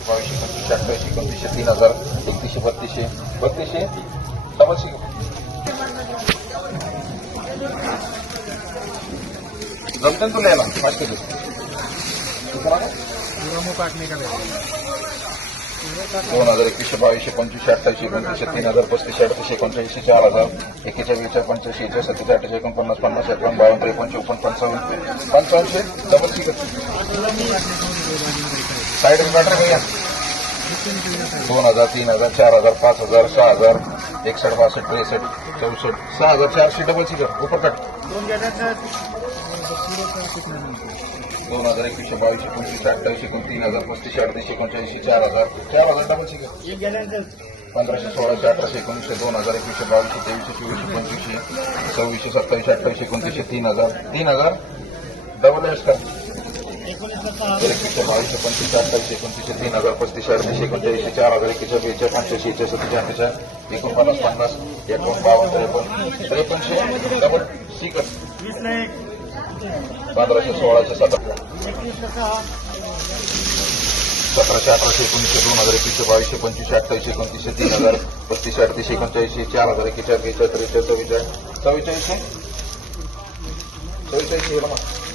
बावीसशे पंचवीसशे अठ्ठावीसशे एकोणतीसशे तीन हजार एकतीसशे बत्तीसशे बत्तीसशे डबलशे जमते ना तुला यायला पाच किलो किती मागे? दोन हजार एकवीसशे बावीसशे पंचवीसशे अठ्ठावीसशे एकोणतीसशे तीन हजार पस्तीसशे अडतीसशे एकोणचाळीसशे चार हजार एकेचाळीस वीसशे पंच्याऐंशी एकशे सत्तेचाळीस अठ्ठाशे एकोणपन्नास पन्नास एकावन्न बावन्न त्रेपन्न चौपन्न पंचावन्न पंचावन्नशे डबल चिकन साईड इन्व्हर्टर भैया दोन हजार तीन हजार चार हजार पाच हजार सहा हजार एकसष्ट बासष्ट त्रेसष्ट चौसष्ट सहा हजार चारशे डबल सीटर उपकट दोन हजार एकवीसशे बावीसशे एकोणतीस अठ्ठावीस एकोण तीन हजार पस्तीसशे अडतीसशे एकोणचाळीसशे चार हजार चार हजार डबल सीटर पंधराशे सोळाशे अठराशे एकोणीसशे दोन हजार एकवीसशे बावीसशे तेवीसशे चोवीसशे पंचवीसशे सव्वीसशे सत्तावीसशे अठ्ठावीसशे एकोणतीसशे तीन हजार तीन हजार डबल एस का एकवीसशे बावीसशे पंचवीस अठ्ठावीसशे एकोणतीसशे तीन हजार पस्तीस अडतीसशे एकोणचाळीसशे चार हजार एकशे बेचाळीस पंच्याऐंशी एकशे सत्तेचाळीस एकोणपन्नास पन्नास एकोण बावन्न त्रेपन्न त्रेपन्नशे डबल सिकर पंधराशे सोळाशे सतरा सतराशे अठराशे एकोणीसशे दोन हजार एकवीसशे बावीसशे पंचवीसशे अठ्ठावीसशे एकोणतीसशे तीन हजार पस्तीसशे अडतीसशे एकोणचाळीसशे चार हजार एकेचाळीस बेचाळीस त्रेचाळीस चव्वेचाळीस चव्वेचाळीसशे चव्वेचाळीसशे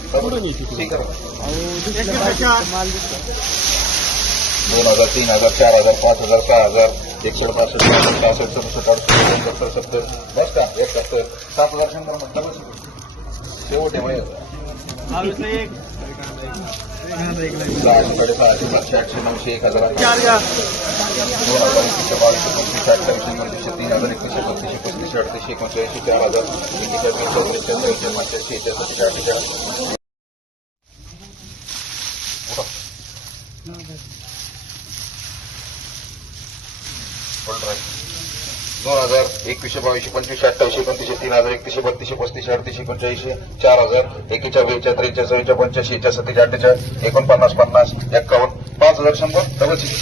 दोन हजार तीन हजार चार हजार पाच हजार सहा हजार एकसष्ट बासष्ट सहासष्ट सदुसष्ट अडुसष्ट एकोणसत्तर सत्तर. बस का? एकाहत्तर सात हजार शंभर मग डबल शेवट आहे. सहाशे सातशे आठशे नऊशे एक हजार. दोन हजार एकवीसशे बावीसशे पंचवीसशे अठ्ठावीसशे एकोणतीसशे तीन हजार एकवीसशे बत्तीसशे पस्तीसशे अडतीसशे एकोणचाळीसशे चार हजार पंच्याऐंशी एकोणसत्तर अठ्ठेचाळीस दोन हजार एकवीसशे बावीसशे पंचवीसशे अठ्ठावीसशे एकोणतीसशे तीन हजार एकतीसशे बत्तीसशे पस्तीसशे अडतीसशे एकोणचाळीसशे चार हजार एकेच्या बेच्या त्रेच्या चव्वेच्या पंच्याऐंशी एच्या सत्तेच्या अठ्ठेच्या एकोणपन्नास पन्नास एक्कावन्न पाच हजार शंभर. डबल सिक्स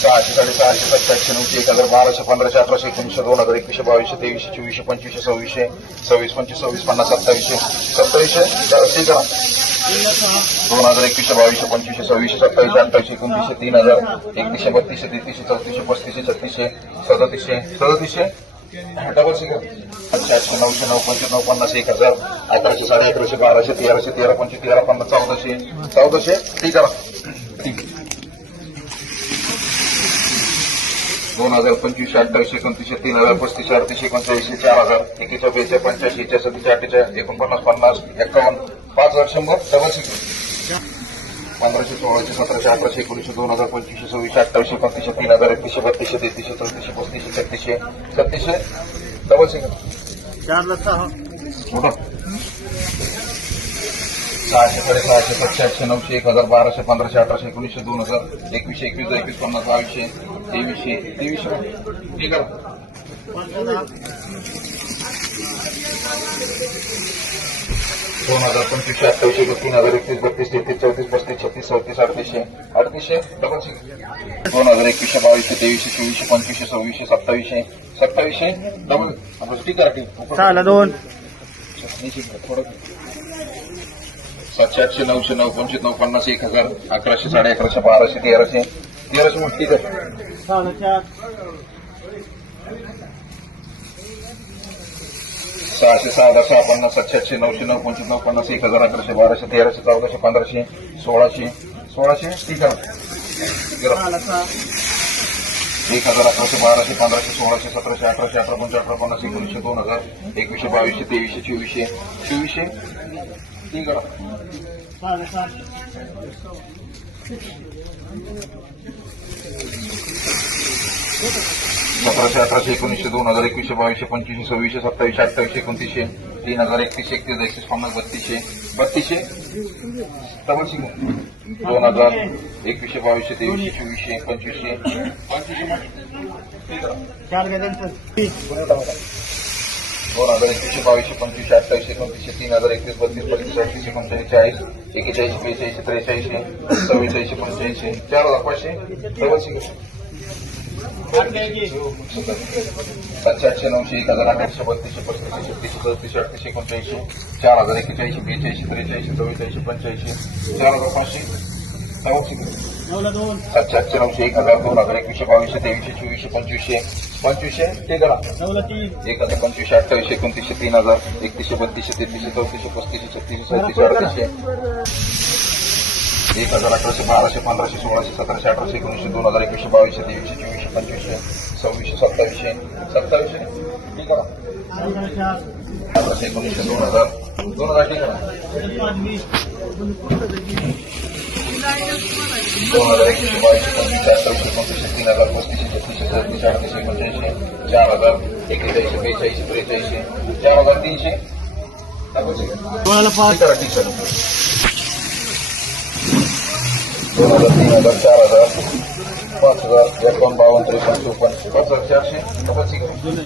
सहाशे साडेसहाशे सत्ताशे नऊशे एक हजार बाराशे पंधराशे अठराशे एकोणीसशे दोन हजार एकवीसशे बावीसशे तेवीसशे चोवीसशे पंचवीसशे सव्वीसशे सव्वीस पंचवीस सव्वीस पन्नास सत्तावीसशे सत्तावीसशे ते करा दोन हजार एकवीसशे बावीसशे पंचवीसशे सव्वीसशे सत्तावीसशे अठ्ठावीसशे एकोणतीसशे तीन हजार. एकतीसशे बत्तीसशे तेहतीसशे चौतीसशे पस्तीसशे छत्तीसशे सदतीसशे सदतीसशे. डबल आठशे चारशे नऊशे नऊ पंचवीस नऊ पन्नास एक हजार. अकराशे साडे अकराशे बाराशे तेराशे तेरा पंचवीस तेरा पन्नास चौदाशे चौदाशे ठीक करा दोन हजार पंचवीसशे अठ्ठावीसशे एकोणतीसशे तीन हजार पस्तीसशे अडतीसशे एकोणचाळीसशे चार हजार एकेच्या बेच्या पंच्याऐंशी सत्तीसशे अठ्ठेचाळीस एकोणपन्नास पन्नास एकावन्न पाच हजार शंभर डबल सिक्स पंधराशे सोळाशे सतराशे अठराशे एकोणीसशे दोन हजार पंचवीसशे सव्वीसशे अठ्ठावीसशे एकोणतीसशे तीन हजार एकतीसशे बत्तीसशे तेहतीसशे चौतीसशे पस्तीसशे छत्तीसशे छत्तीसशे डबल सिक्स मोठं. सहाशे साडेसहाशे सातशे आठशे नऊशे एक हजार बाराशे पंधराशे अठराशे एकोणीसशे दोन हजार एकवीसशे एकवीस एकवीस पन्नास बावीसशे तेवीसशे तेवीसशे. ठीक आहे दोन हजार पंचवीसशे अठ्ठावीसशे एकवीस तीन हजार एकतीस बत्तीस तेहतीस चौतीस पस्तीस छत्तीस चौतीस अडतीसशे अडतीसशे डबल सिक्स दोन हजार एकवीसशे बावीसशे तेवीसशे चोवीसशे पंचवीसशे सव्वीसशे सत्तावीसशे सत्तावीसशे डबल. आपलं स्टिकर सहाला दोन. थोडं. सातशे आठशे नऊशे नऊ दोनशे नऊ पन्नास एक हजार अकराशे साडे अकराशे बाराशे तेराशे तेराशे मग ठीक आहे. सहाशे सहा हजार सहा पन्नास सातशे आठशे नऊशे नऊ पंचवीस नऊ पन्नास एक हजार अकराशे बाराशे तेराशे चौदाशे पंधराशे सोळाशे सोळाशे ठीक आहे. एक हजार अकराशे बाराशे पंधराशे सोळाशे सतराशे अठराशे अठरा पंचे अठरा पन्नास एकोणीसशे दोन हजार एकवीसशे बावीसशे तेवीसशे चोवीसशे चोवीसशे सतराशे अठराशे एकोणीसशे दोन हजार एकवीसशे बावीसशे पंचवीसशे सव्वीसशे सत्तावीसशे अठ्ठावीसशे एकोणतीसशे तीन हजार एकतीसशे एकतीस एकतीस पन्नास बत्तीसशे बत्तीसशे डबल सिंग दोन हजार एकवीसशे बावीसशे तेवीसशे चोवीसशे पंचवीसशे पंचवीसशे दोन हजार एकवीसशे बावीसशे पंचवीसशे अठ्ठावीसशे एकोणतीसशे तीन हजार एकवीस बत्तीस पंचवीस अडतीस पंच्याऐंशी चाळीस एकेचाळीस बेचाळीस त्रेचाळीसशे चव्वेचाळीसशे पंच्याऐंशी चार हजार पाचशे चौऱ्याऐंशी पंच्याऐंशी नऊशे एक हजार अठराशे बत्तीसशे पस्तीसशे छत्तीसशे चौतीसशे अडतीसशे एकोणचाळीसशे चार हजार एकेचाळीसशे बेचाळीसशे त्रेचाळीसशे चव्वेचाळीसशे पंच्याऐंशी चार हजार पाचशे. सातशे आठशे नऊशे एक हजार दोन हजार एकवीसशे बावीसशे तेवीसशे चोवीसशे पंचवीसशे पंचवीसशे ते करा एक हजार पंचवीसशे अठ्ठावीसशे एकोणतीसशे तीन हजार एकतीसशे बत्तीसशे तेहतीसशे चौतीसशे पस्तीसशे छत्तीसशे सत्तीसशे अडतीसशे. एक हजार अठराशे बाराशे पंधराशे सोळाशे सतराशे अठराशे एकोणीसशे दोन हजार एकवीसशे बावीसशे तेवीसशे चोवीसशे पंचवीसशे सव्वीसशे सत्तावीसशे सत्तावीसशे ठीक करा अठराशे एकोणीसशे दोन हजार दोन हजार ठीक करा दोन हजार एकवीसशे बावीसशे पंचवीसशे अठ्ठावीसशे एकोणतीसशे तीन हजार पस्तीसशे छत्तीसशे सत्तीसशे अडतीसशे एकोणचाळीसशे चार हजार एकेचाळीसशे बेचाळीसशे त्रेचाळीसशे चार हजार तीनशे दाखवायचे का? ठीक करा ठीक करा दोन हजार तीन हजार चार हजार पाच हजार एकावन्न बावन्न त्रेपन्न चोपन्न पाच हजार चारशे तपासणी करा